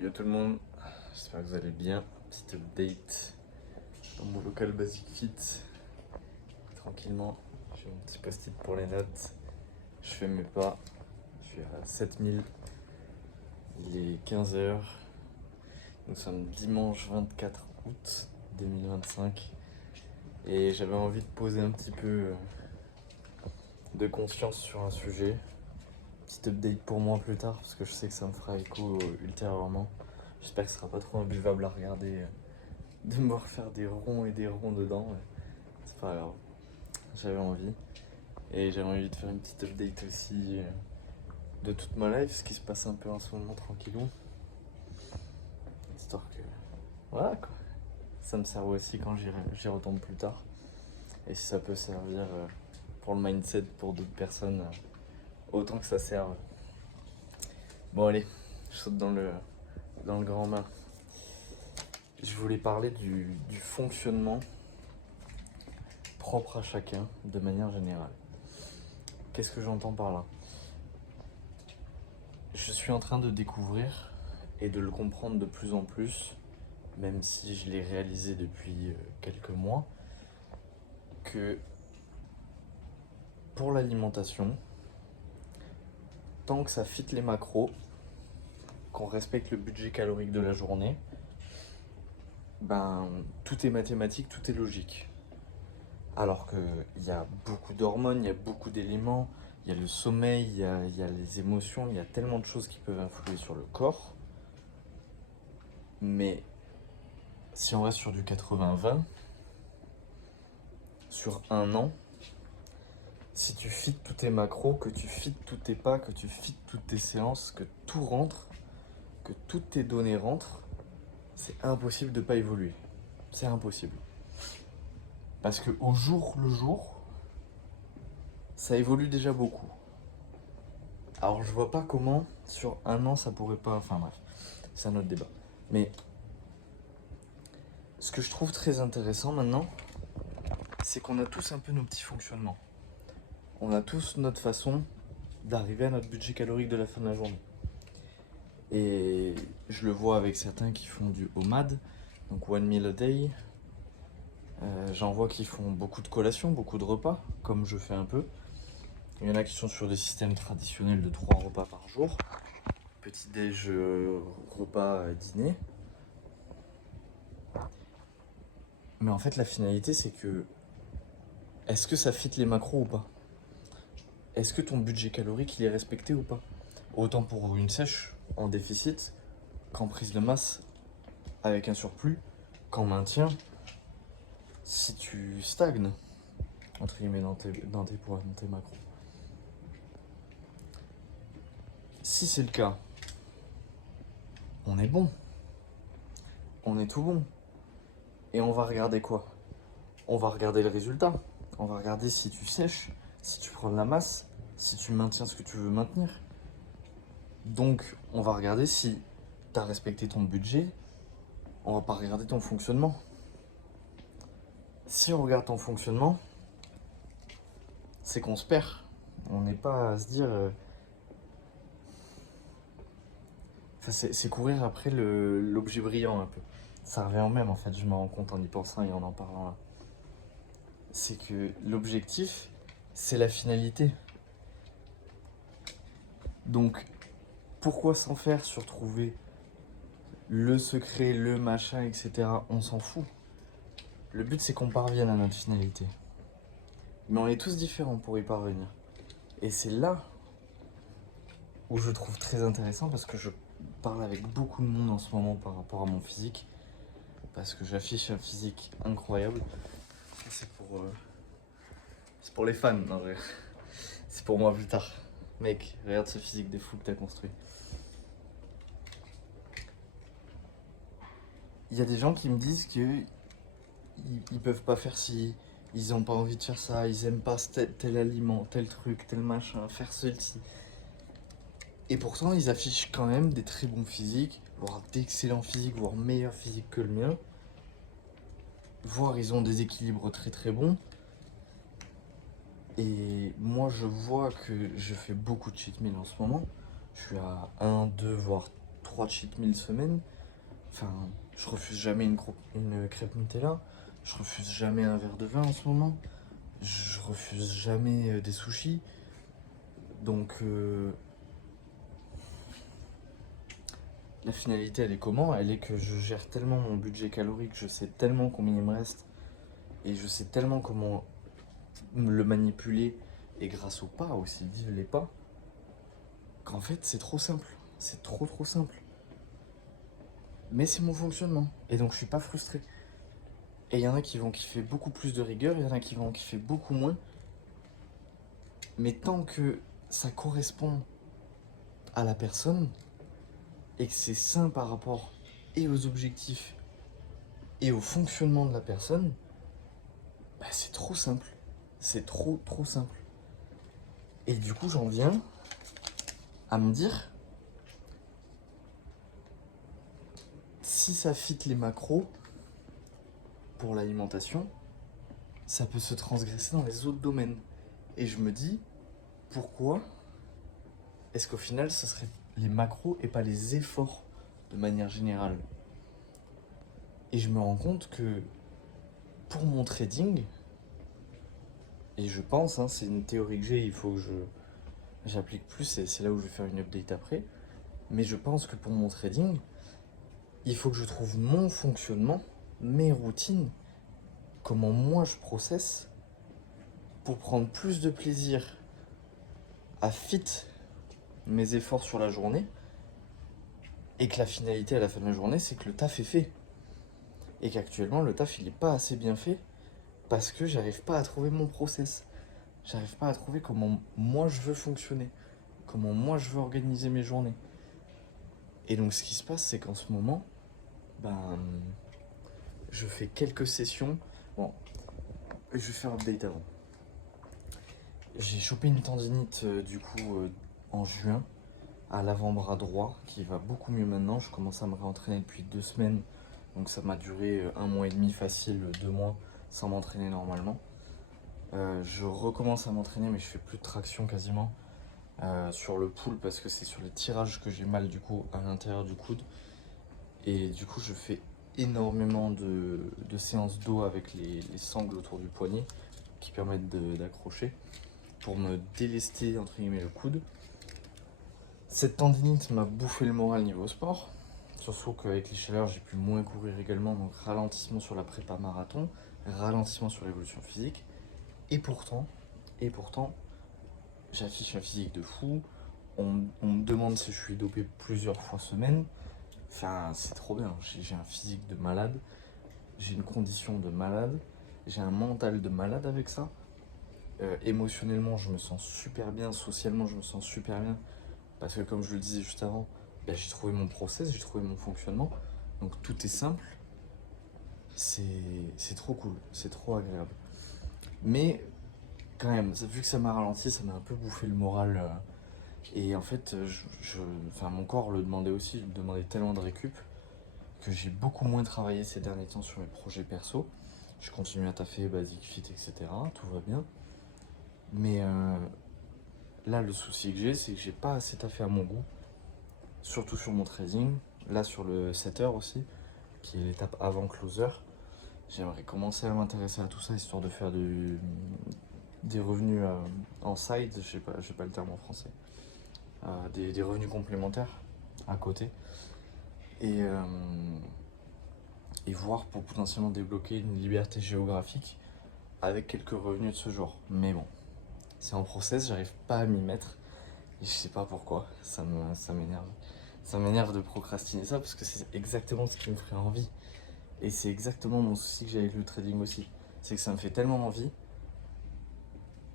Yo tout le monde, j'espère que vous allez bien. Petite update dans mon local Basic Fit. Tranquillement, j'ai mon petit post-it pour les notes. Je fais mes pas, je suis à 7000. Il est 15 h. Nous sommes dimanche 24 août 2025. Et j'avais envie de poser un petit peu de conscience sur un sujet. Petite update pour moi plus tard parce que je sais que ça me fera écho ultérieurement. J'espère que ce sera pas trop imbuvable à regarder, de me refaire des ronds et des ronds dedans. C'est pas grave, j'avais envie. Et j'avais envie de faire une petite update aussi de toute ma life, ce qui se passe un peu en ce moment tranquillou. Histoire que. Voilà quoi. Ça me sert aussi quand j'y retombe plus tard. Et si ça peut servir pour le mindset pour d'autres personnes, autant que ça serve. Bon allez, je saute dans le grand bain. Je voulais parler du fonctionnement propre à chacun de manière générale. Qu'est-ce que j'entends par là? Je suis en train de découvrir et de le comprendre de plus en plus, même si je l'ai réalisé depuis quelques mois, que pour l'alimentation, tant que ça fit les macros, qu'on respecte le budget calorique de la journée, ben tout est mathématique, tout est logique. Alors qu'il y a beaucoup d'hormones, il y a beaucoup d'éléments, il y a le sommeil, il y a les émotions, il y a tellement de choses qui peuvent influer sur le corps. Mais si on reste sur du 80-20, sur un an, si tu fites tous tes macros, que tu fites tous tes pas, que tu fites toutes tes séances, que tout rentre, que toutes tes données rentrent, c'est impossible de ne pas évoluer. C'est impossible. Parce que au jour le jour, ça évolue déjà beaucoup. Alors je vois pas comment sur un an ça pourrait pas. Enfin bref, c'est un autre débat. Mais ce que je trouve très intéressant maintenant, c'est qu'on a tous un peu nos petits fonctionnements. On a tous notre façon d'arriver à notre budget calorique de la fin de la journée. Et je le vois avec certains qui font du OMAD, donc One Meal a Day. J'en vois qui font beaucoup de collations, beaucoup de repas, comme je fais un peu. Il y en a qui sont sur des systèmes traditionnels de 3 repas par jour. Petit déj, repas, dîner. Mais en fait, la finalité, c'est que est-ce que ça fit les macros ou pas? Est-ce que ton budget calorique, il est respecté ou pas? Autant pour une sèche en déficit qu'en prise de masse avec un surplus, qu'en maintien si tu stagnes, entre guillemets, dans tes poids, dans tes macros. Si c'est le cas, on est bon. On est tout bon. Et on va regarder quoi? On va regarder le résultat. On va regarder si tu sèches, si tu prends de la masse, si tu maintiens ce que tu veux maintenir. Donc, on va regarder si tu as respecté ton budget. On va pas regarder ton fonctionnement. Si on regarde ton fonctionnement, c'est qu'on se perd. On n'est pas à se dire. Enfin, c'est courir après l'objet brillant un peu. Ça revient au même en fait, je me rends compte en y pensant et en parlant là. C'est que l'objectif, c'est la finalité. Donc, pourquoi s'en faire sur trouver le secret, le machin, etc. On s'en fout. Le but, c'est qu'on parvienne à notre finalité. Mais on est tous différents pour y parvenir. Et c'est là où je trouve très intéressant parce que je parle avec beaucoup de monde en ce moment par rapport à mon physique. Parce que j'affiche un physique incroyable. C'est pour les fans, en vrai. C'est pour moi plus tard. Mec, regarde ce physique de fou que t'as construit. Il y a des gens qui me disent que ils peuvent pas faire ci, ils ont pas envie de faire ça, ils aiment pas tel aliment, tel truc, tel machin, faire ceci. Et pourtant, ils affichent quand même des très bons physiques, voire d'excellents physiques, voire meilleurs physiques que le mien. Voire ils ont des équilibres très très bons. Et moi, je vois que je fais beaucoup de cheat meal en ce moment. Je suis à 1, 2, voire 3 cheat meals semaine. Enfin, je refuse jamais une crêpe Nutella. Je refuse jamais un verre de vin en ce moment. Je refuse jamais des sushis. Donc, la finalité, elle est comment? Elle est que je gère tellement mon budget calorique, je sais tellement combien il me reste, et je sais tellement comment le manipuler, et grâce aux pas aussi, vivre les pas, qu'en fait, c'est trop simple. C'est trop simple. Mais c'est mon fonctionnement. Et donc, je suis pas frustré. Et il y en a qui vont kiffer beaucoup plus de rigueur, il y en a qui vont kiffer beaucoup moins. Mais tant que ça correspond à la personne, et que c'est sain par rapport et aux objectifs et au fonctionnement de la personne, bah c'est trop simple. C'est trop simple. Et du coup, j'en viens à me dire, si ça fit les macros pour l'alimentation, ça peut se transgresser dans les autres domaines. Et je me dis, pourquoi est-ce qu'au final, ce serait les macros et pas les efforts de manière générale? Et je me rends compte que pour mon trading, et je pense, hein, c'est une théorie que j'ai, il faut que j'applique plus, et c'est là où je vais faire une update après, mais je pense que pour mon trading, il faut que je trouve mon fonctionnement, mes routines, comment moi je processe pour prendre plus de plaisir à fit mes efforts sur la journée, et que la finalité à la fin de la journée, c'est que le taf est fait. Et qu'actuellement, le taf, il est pas assez bien fait parce que j'arrive pas à trouver mon process. J'arrive pas à trouver comment moi je veux fonctionner, comment moi je veux organiser mes journées. Et donc ce qui se passe, c'est qu'en ce moment, ben, je fais quelques sessions. Bon, je vais faire un update avant. J'ai chopé une tendinite en juin à l'avant-bras droit qui va beaucoup mieux maintenant. Je commence à me réentraîner depuis 2 semaines. Donc ça m'a duré 1 mois et demi facile, 2 mois sans m'entraîner normalement. Je recommence à m'entraîner mais je fais plus de traction quasiment sur le pull parce que c'est sur les tirages que j'ai mal du coup à l'intérieur du coude. Et du coup je fais énormément de séances dos avec les sangles autour du poignet qui permettent d'accrocher pour me délester entre guillemets le coude. Cette tendinite m'a bouffé le moral niveau sport. Surtout qu'avec les chaleurs, j'ai pu moins courir également, donc ralentissement sur la prépa marathon, ralentissement sur l'évolution physique. Et pourtant, j'affiche un physique de fou. On me demande si je suis dopé plusieurs fois semaine. Enfin, c'est trop bien. J'ai un physique de malade, j'ai une condition de malade, j'ai un mental de malade avec ça. Émotionnellement, je me sens super bien. Socialement, je me sens super bien. Parce que comme je le disais juste avant, ben, j'ai trouvé mon process, j'ai trouvé mon fonctionnement. Donc tout est simple. C'est trop cool, c'est trop agréable. Mais quand même, vu que ça m'a ralenti, ça m'a un peu bouffé le moral. Et en fait, enfin, mon corps le demandait aussi, il me demandait tellement de récup que j'ai beaucoup moins travaillé ces derniers temps sur mes projets perso. Je continue à taffer, Basic Fit, etc. Tout va bien. Mais là, le souci que j'ai, c'est que j'ai pas assez taffé à mon goût. Surtout sur mon trading. Là, sur le setter aussi, qui est l'étape avant closer. J'aimerais commencer à m'intéresser à tout ça, histoire de faire des revenus en side, j'ai pas le terme en français. Des revenus complémentaires à côté. Et, et voir pour potentiellement débloquer une liberté géographique avec quelques revenus de ce genre. Mais bon, c'est en process, j'arrive pas à m'y mettre. Et je sais pas pourquoi, ça m'énerve. Ça m'énerve de procrastiner ça parce que c'est exactement ce qui me ferait envie. Et c'est exactement mon souci que j'ai avec le trading aussi. C'est que ça me fait tellement envie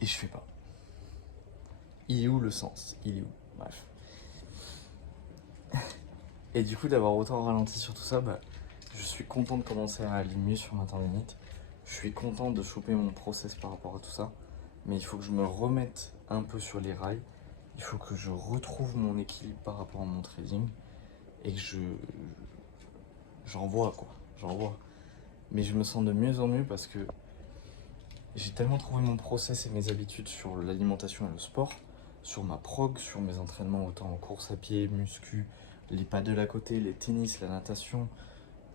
et je fais pas. Il est où le sens? Il est où? Bref. Et du coup, d'avoir autant ralenti sur tout ça, bah, je suis content de commencer à aligner sur ma tendinite. Je suis content de choper mon process par rapport à tout ça. Mais il faut que je me remette un peu sur les rails. Il faut que je retrouve mon équilibre par rapport à mon trading. Et que j'envoie quoi. J'envoie. Mais je me sens de mieux en mieux parce que j'ai tellement trouvé mon process et mes habitudes sur l'alimentation et le sport, sur ma prog, sur mes entraînements autant en course à pied, muscu, les paddles à côté, les tennis, la natation,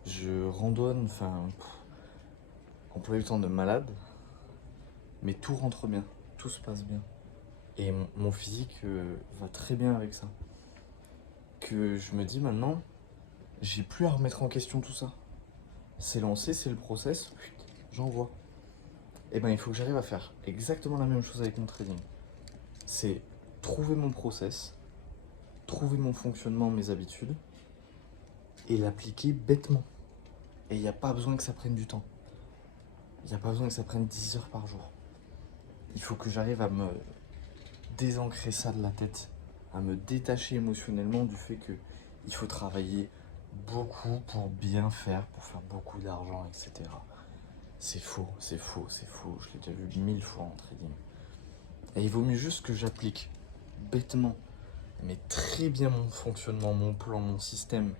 je randonne, enfin, emploi du temps de malade, mais tout rentre bien, tout se passe bien. Et mon physique va très bien avec ça. Que je me dis maintenant, j'ai plus à remettre en question tout ça. C'est lancé, c'est le process, j'envoie. Et ben il faut que j'arrive à faire exactement la même chose avec mon trading. C'est trouver mon process, trouver mon fonctionnement, mes habitudes, et l'appliquer bêtement. Et il n'y a pas besoin que ça prenne du temps. Il n'y a pas besoin que ça prenne 10 heures par jour. Il faut que j'arrive à me désancrer ça de la tête, à me détacher émotionnellement du fait que il faut travailler beaucoup pour bien faire, pour faire beaucoup d'argent, etc. C'est faux, c'est faux, c'est faux. Je l'ai déjà vu 1000 fois en trading. Et il vaut mieux juste que j'applique bêtement, mais très bien mon fonctionnement, mon plan, mon système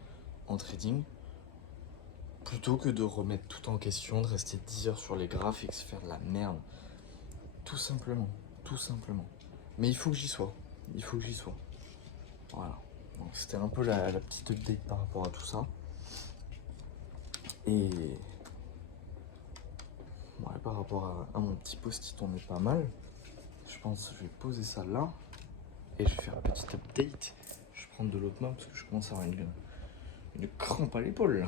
en trading, plutôt que de remettre tout en question, de rester 10 heures sur les graphes et de se faire de la merde. Tout simplement, tout simplement. Mais il faut que j'y sois, il faut que j'y sois. Voilà. Donc c'était un peu la petite update par rapport à tout ça. Et ouais, par rapport à mon petit post-it, on est pas mal. Je pense que je vais poser ça là. Et je vais faire un petit update. Je vais prendre de l'autre main parce que je commence à avoir une crampe à l'épaule.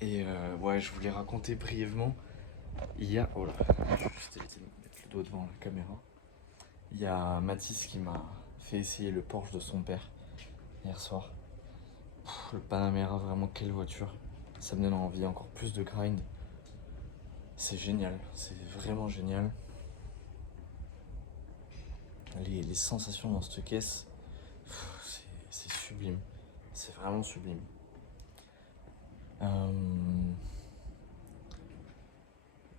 Et ouais, je voulais raconter brièvement. Il y a. Oh là, je vais juste éviter de mettre le doigt devant la caméra. Il y a Mathis qui m'a fait essayer le Porsche de son père hier soir. Le Panamera, vraiment quelle voiture. Ça me donne envie encore plus de grind. C'est génial, c'est vraiment génial. Les sensations dans cette caisse, c'est sublime. C'est vraiment sublime.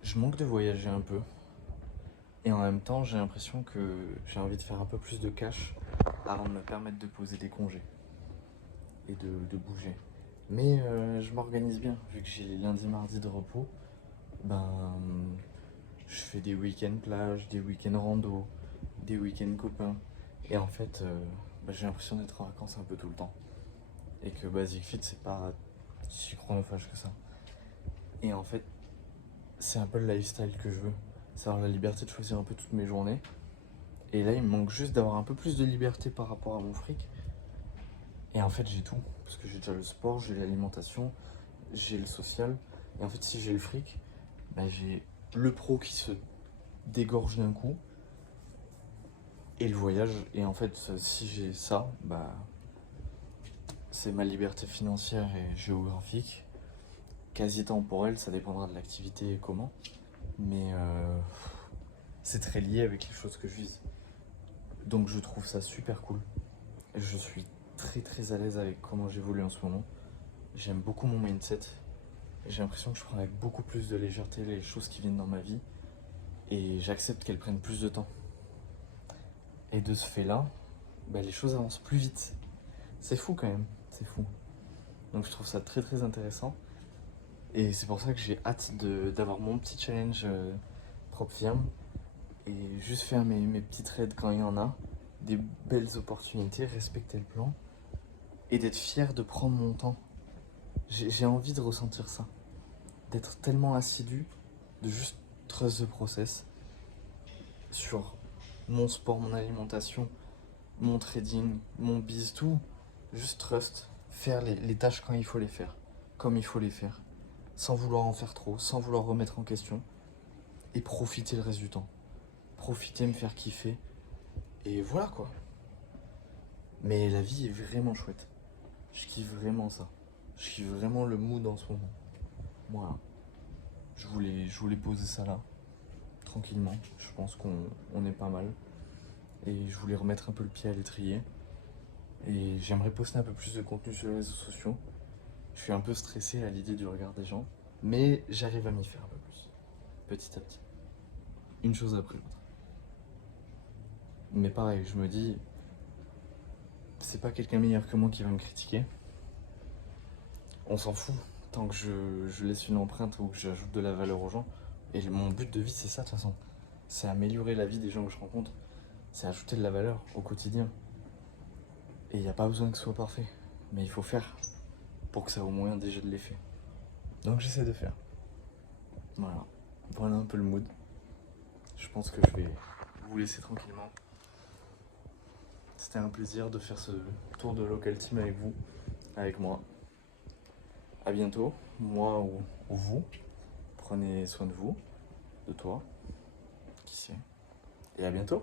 Je manque de voyager un peu. Et en même temps, j'ai l'impression que j'ai envie de faire un peu plus de cash avant de me permettre de poser des congés et de bouger. Mais je m'organise bien, vu que j'ai les lundis, mardis de repos. Ben, je fais des week-ends plage, des week-ends rando, des week-ends copains. Et en fait, j'ai l'impression d'être en vacances un peu tout le temps. Et que Basic Fit, c'est pas si chronophage que ça. Et en fait, c'est un peu le lifestyle que je veux. C'est avoir la liberté de choisir un peu toutes mes journées. Et là, il me manque juste d'avoir un peu plus de liberté par rapport à mon fric. Et en fait, j'ai tout. Parce que j'ai déjà le sport, j'ai l'alimentation, j'ai le social. Et en fait, si j'ai le fric, j'ai le pro qui se dégorge d'un coup. Et le voyage. Et en fait, si j'ai ça, c'est ma liberté financière et géographique. Quasi temporelle, ça dépendra de l'activité et comment. Mais c'est très lié avec les choses que je vise. Donc je trouve ça super cool. Et je suis très très à l'aise avec comment j'évolue en ce moment. J'aime beaucoup mon mindset. J'ai l'impression que je prends avec beaucoup plus de légèreté les choses qui viennent dans ma vie. Et j'accepte qu'elles prennent plus de temps. Et de ce fait-là, les choses avancent plus vite. C'est fou quand même, c'est fou. Donc je trouve ça très très intéressant. Et c'est pour ça que j'ai hâte d'avoir mon petit challenge propre firme. Et juste faire mes petits trades quand il y en a. Des belles opportunités, respecter le plan. Et d'être fier de prendre mon temps. J'ai envie de ressentir ça. D'être tellement assidu, de juste trust the process. Sur mon sport, mon alimentation, mon trading, mon biz, tout. Juste trust. Faire les tâches quand il faut les faire. Comme il faut les faire. Sans vouloir en faire trop, sans vouloir remettre en question. Et profiter le reste du temps. Profiter, me faire kiffer. Et voilà quoi. Mais la vie est vraiment chouette. Je kiffe vraiment ça. Je kiffe vraiment le mood en ce moment. Voilà. Je voulais poser ça là. Tranquillement. Je pense qu'on est pas mal. Et je voulais remettre un peu le pied à l'étrier. Et j'aimerais poster un peu plus de contenu sur les réseaux sociaux. Je suis un peu stressé à l'idée du regard des gens. Mais j'arrive à m'y faire un peu plus. Petit à petit. Une chose après l'autre. Mais pareil, je me dis, c'est pas quelqu'un meilleur que moi qui va me critiquer. On s'en fout, tant que je laisse une empreinte ou que j'ajoute de la valeur aux gens. Et mon but de vie, c'est ça de toute façon. C'est améliorer la vie des gens que je rencontre. C'est ajouter de la valeur au quotidien. Et il n'y a pas besoin que ce soit parfait. Mais il faut faire pour que ça ait au moins déjà de l'effet. Donc j'essaie de faire. Voilà. Voilà un peu le mood. Je pense que je vais vous laisser tranquillement. C'était un plaisir de faire ce tour de local team avec vous, avec moi. À bientôt, moi ou vous. Prenez soin de vous, de toi, qui sait. Et à bientôt.